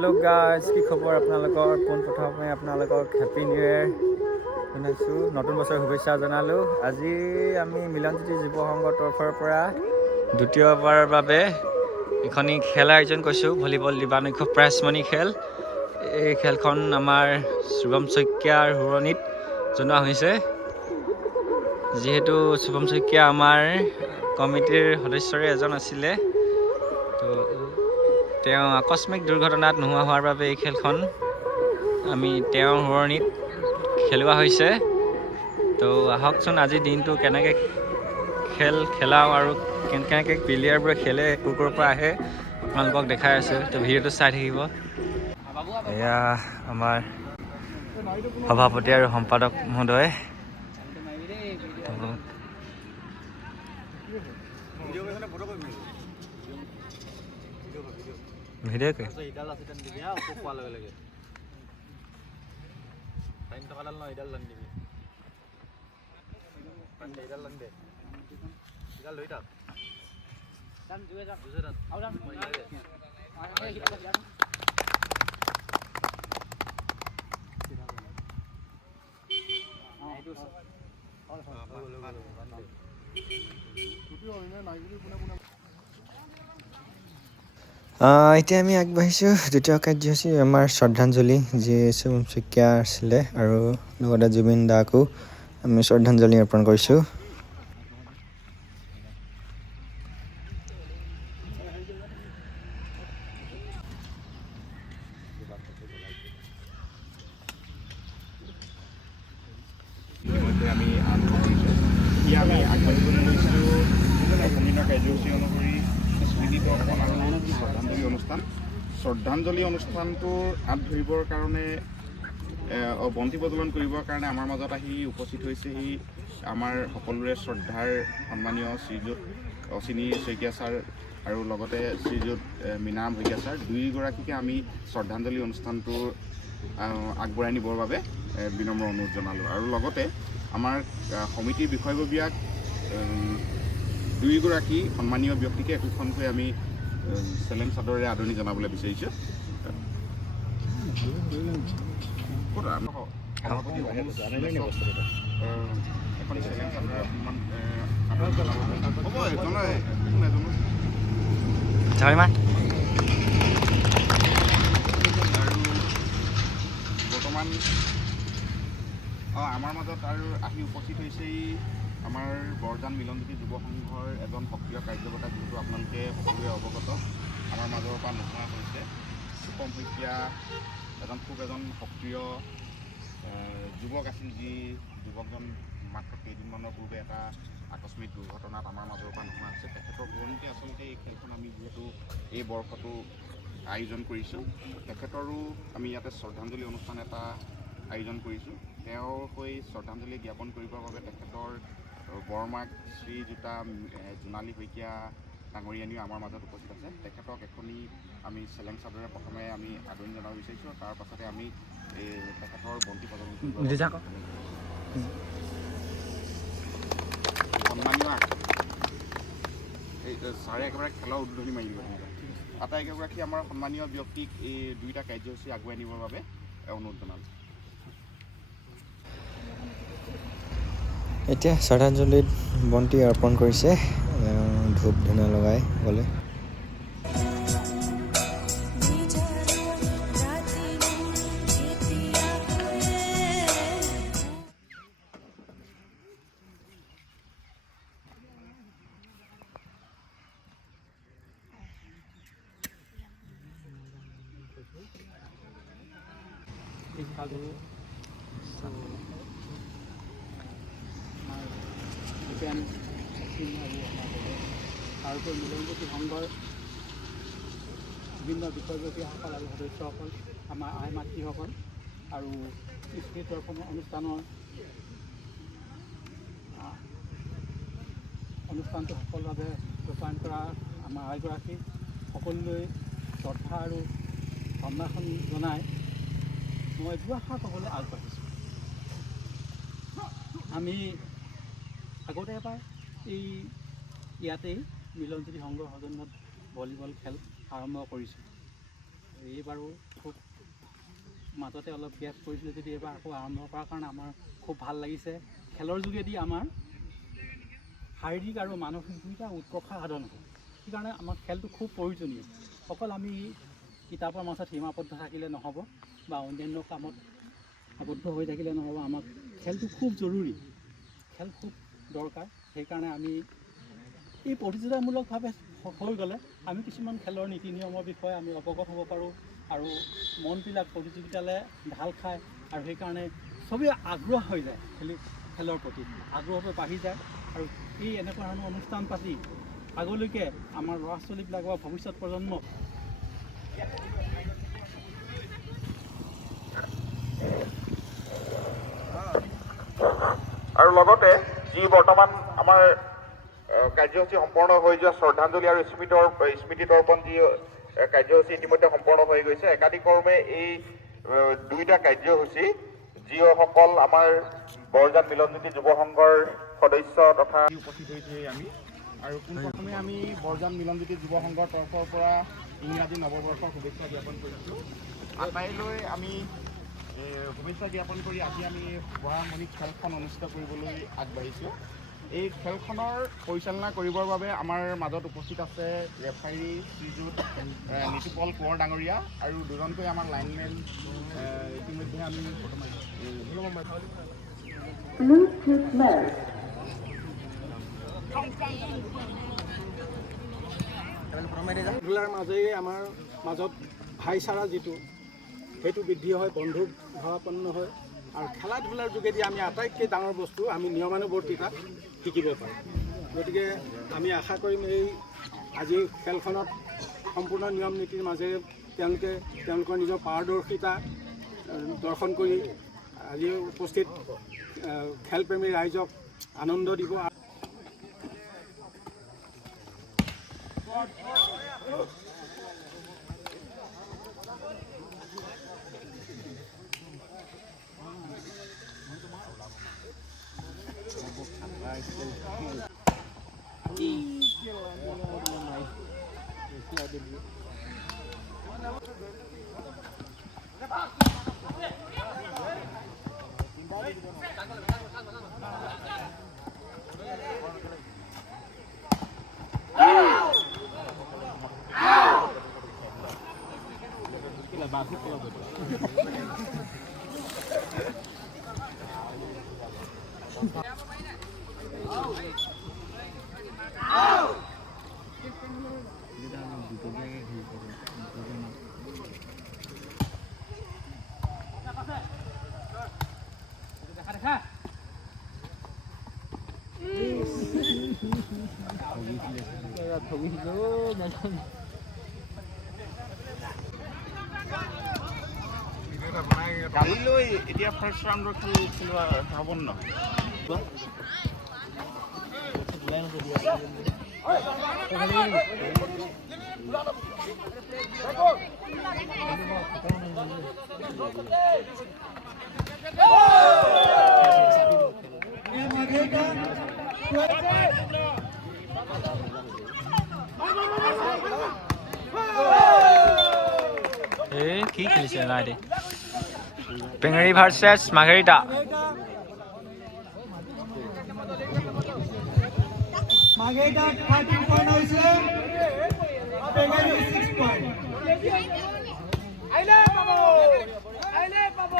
Hello' guys, কি খবৰ আপোনালোকৰ? পোনপ্ৰথমে আপোনালোকক হেপী নিউ ইয়েৰ জনাইছোঁ, নতুন বছৰ শুভেচ্ছা জনালোঁ। আজি আমি মিলনজ্যোতি যুৱ সংঘৰ তৰফৰ পৰা দ্বিতীয়বাৰৰ বাবে এখনি খেল আয়োজন কৰিছোঁ, ভলীবল দিবানৈক্ষ প্ৰাইজমণি খেল। এই খেলখন আমাৰ শুভম শইকীয়াৰ সোঁৱৰণিত জনোৱা হৈছে। যিহেতু শুভম শইকীয়া আমাৰ কমিটিৰ সদস্যৰে এজন আছিলে, তো তেওঁ আকস্মিক দুৰ্ঘটনাত নোহোৱা হোৱাৰ বাবে এই খেলখন আমি তেওঁৰ সোঁৱৰণিত খেলোৱা হৈছে। তো আহকচোন আজিৰ দিনটো কেনেকৈ খেলাওঁ আৰু কেনেকৈ প্লেয়াৰবোৰে খেলে, ক'ৰ পৰা আহে আপোনালোকক দেখাই আছোঁ। তো ভিডিঅ'টো চাই থাকিব। এয়া আমাৰ সভাপতি আৰু সম্পাদক মহোদয়। ভিডিঅ' কে এতিয়া আমি আগবাঢ়িছোঁ দ্বিতীয় কাৰ্যসূচী আমাৰ শ্ৰদ্ধাঞ্জলি, যি শুভম শইকীয়া আছিলে, আৰু লগতে জুবিন দাকো আমি শ্ৰদ্ধাঞ্জলি অৰ্পণ কৰিছোঁ। আমি আগবাঢ়িবলৈ লৈছোঁ অসমীয়া কাৰ্যসূচী অনুসৰি স্মৃতি তৰ্পণ আৰু শ্ৰদ্ধাঞ্জলি অনুষ্ঠান। শ্ৰদ্ধাঞ্জলি অনুষ্ঠানটোৰ হাত ধৰিবৰ কাৰণে বন্তি প্ৰজ্বলন কৰিবৰ কাৰণে আমাৰ মাজত আহি উপস্থিত হৈছেহি আমাৰ সকলোৰে শ্ৰদ্ধাৰ সন্মানীয় শ্ৰীযুত অচিনী শইকীয়া ছাৰ আৰু লগতে শ্ৰীযুত মীনাৰাম শইকীয়া ছাৰ, দুয়োগৰাকীকে আমি শ্ৰদ্ধাঞ্জলি অনুষ্ঠানটো আগবঢ়াই নিবৰ বাবে বিনম্ৰ অনুৰোধ জনালোঁ। আৰু লগতে আমাৰ সমিতিৰ বিষয়ববীয়াক দুয়োগৰাকী সন্মানীয় ব্যক্তিকে একোখনকৈ আমি চেলেং চাদৰেৰে আদৰণি জনাবলৈ বিচাৰিছোঁ। বৰ্তমান আমাৰ মাজত আৰু আহি উপস্থিত হৈছেই আমাৰ বৰজান মিলনজ্যোতি যুৱ সংঘৰ এজন সক্ৰিয় কাৰ্যকৰ্তা, যিহেতু আপোনালোকে সকলোৱে অৱগত, আমাৰ মাজৰ পৰা নোহোৱা হৈছে। শুভম শইকীয়া এজন সক্ৰিয় যুৱক আছিল, যি যুৱকজন মাত্ৰ কেইদিনমানৰ পূৰ্বে এটা আকস্মিক দুৰ্ঘটনাত আমাৰ মাজৰ পৰা নোহোৱা হৈছে। তেখেতৰ সোঁৱৰণিতে আচলতে এই খেলখন আমি যিহেতু এই বৰ্ষটো আয়োজন কৰিছোঁ, তেখেতৰো আমি ইয়াতে শ্ৰদ্ধাঞ্জলি অনুষ্ঠান এটা আয়োজন কৰিছোঁ। তেওঁৰ হৈ শ্ৰদ্ধাঞ্জলি জ্ঞাপন কৰিবৰ বাবে তেখেতৰ বৰমাক শ্ৰীযুতা জোনালী শইকীয়া ডাঙৰীয়ানীও আমাৰ মাজত উপস্থিত আছে। তেখেতক এখনি আমি চেলেং চাদৰে প্ৰথমে আমি আদৰণি জনাব বিচাৰিছোঁ, তাৰ পাছতে আমি তেখেতৰ বন্তি প্ৰজ্বলন কৰিব। সন্মানীয় এই ছাৰে একেবাৰে খেলৰ উদ্বোধনী মাৰি দিব। আটাইকেইগৰাকী আমাৰ সন্মানীয় ব্যক্তিক এই দুয়োটা কাৰ্যসূচী আগুৱাই নিবৰ বাবে অনুৰোধ জনালোঁ। এতিয়া শ্ৰদ্ধাঞ্জলিত বন্তি অৰ্পণ কৰিছে ধূপ ধূনা লগাই গ'লে। তাৰোপৰি মিলনজ্যোতি সংঘৰ বিভিন্ন বিষয়ববীয়াসকল আৰু সদস্যসকল, আমাৰ আই মাতৃসকল আৰু স্মৃতি তৰ্পণ অনুষ্ঠানটো সফলভাৱে ৰূপায়ণ কৰা আমাৰ আইগৰাকী সকলোলৈ শ্ৰদ্ধা আৰু সম্ভাষণ জনাই মই দুআষাৰ ক'বলৈ আগবাঢ়িছোঁ। আমি আগতে এবাৰ এই ইয়াতেই মিলনজ্যোতি সংঘৰ সৌজন্যত ভলীবল খেল আৰম্ভ কৰিছোঁ। এইবাৰো খুব মাজতে অলপ গেপ কৰিছিলোঁ যদি এইবাৰ আকৌ আৰম্ভ কৰাৰ কাৰণে আমাৰ খুব ভাল লাগিছে। খেলৰ যোগেদি আমাৰ শাৰীৰিক আৰু মানসিক দুয়োটা উৎকৰ্ষ সাধন হয়। সেইকাৰণে আমাৰ খেলটো খুব প্ৰয়োজনীয়। অকল আমি কিতাপৰ মাজত সীমাবদ্ধ থাকিলে নহ'ব বা অন্যান্য কামত আবদ্ধ হৈ থাকিলে নহ'ব। আমাক খেলটো খুব জৰুৰী, খেল খুব দৰকাৰ। সেইকাৰণে আমি এই প্ৰতিযোগিতামূলকভাৱে হৈ গ'লে আমি কিছুমান খেলৰ নীতি নিয়মৰ বিষয়ে আমি অৱগত হ'ব পাৰোঁ আৰু মনবিলাক প্ৰতিযোগিতালৈ ঢাল খায় আৰু সেইকাৰণে চবেই আগ্ৰহ হৈ যায়, খেলৰ প্ৰতি আগ্ৰহটো বাঢ়ি যায়। আৰু এই এনেকুৱা ধৰণৰ অনুষ্ঠান পাতি আগলৈকে আমাৰ ল'ৰা ছোৱালীবিলাকৰ ভৱিষ্যত প্ৰজন্মক আৰু লগতে যি বৰ্তমান আমাৰ কাৰ্যসূচী সম্পন্ন হৈ যোৱা শ্ৰদ্ধাঞ্জলি আৰু স্মৃতি তৰ্পণ যি কাৰ্যসূচী ইতিমধ্যে সম্পন্ন হৈ গৈছে, একাধিক্ৰমে এই দুইটা কাৰ্যসূচী যিসকল আমাৰ বৰজান মিলনজ্যোতি যুৱ সংঘৰ সদস্য তথা উপস্থিত হৈছোঁ আমি। আৰু পোনপ্ৰথমে আমি বৰজান মিলনজ্যোতি যুৱ সংঘৰ তৰফৰ পৰা ইংৰাজী নৱবৰ্ষৰ শুভেচ্ছা জ্ঞাপন কৰিছোঁ। আটাইলৈ আমি শুভেচ্ছা জ্ঞাপন কৰি আজি আমি বৰাঙণিত খেলখন অনুষ্ঠিত কৰিবলৈ আগবাঢ়িছোঁ। এই খেলখনৰ পৰিচালনা কৰিবৰ বাবে আমাৰ মাজত উপস্থিত আছে ৰেফাৰী শ্ৰীযুত নিতুপল কোঁৱৰ ডাঙৰীয়া আৰু দুজনকৈ আমাৰ লাইনমেন ইতিমধ্যে আমি খেলাধূলাৰ মাজেৰে আমাৰ মাজত ভাইচাৰা যিটো সেইটো বৃদ্ধি হয়, বন্ধু ভাৱাপন্ন হয়। আৰু খেলা ধূলাৰ যোগেদি আমি আটাইতকৈ ডাঙৰ বস্তু আমি নিয়মানুৱৰ্তিতা শিকিব পাৰোঁ। গতিকে আমি আশা কৰিম এই আজিৰ খেলখনত সম্পূৰ্ণ নিয়ম নীতিৰ মাজেৰে তেওঁলোকৰ নিজৰ পাৰদৰ্শিতা দৰ্শন কৰি আজি উপস্থিত খেলপ্ৰেমী ৰাইজক আনন্দ দিব। কালিলৈ এতিয়া ফাৰ্ষ্ট ৰাউণ্ডৰ খেল খেলোৱা হ'ব ন? কি খেলিছে নাই দে পেঙেৰি ভাৰ্চেছ মাৰ্ঘেৰিটা। মাৰ্ঘেৰিটা 13 পইণ্ট হৈছে, পেঙেৰি 6 পইণ্ট। আইলে পাব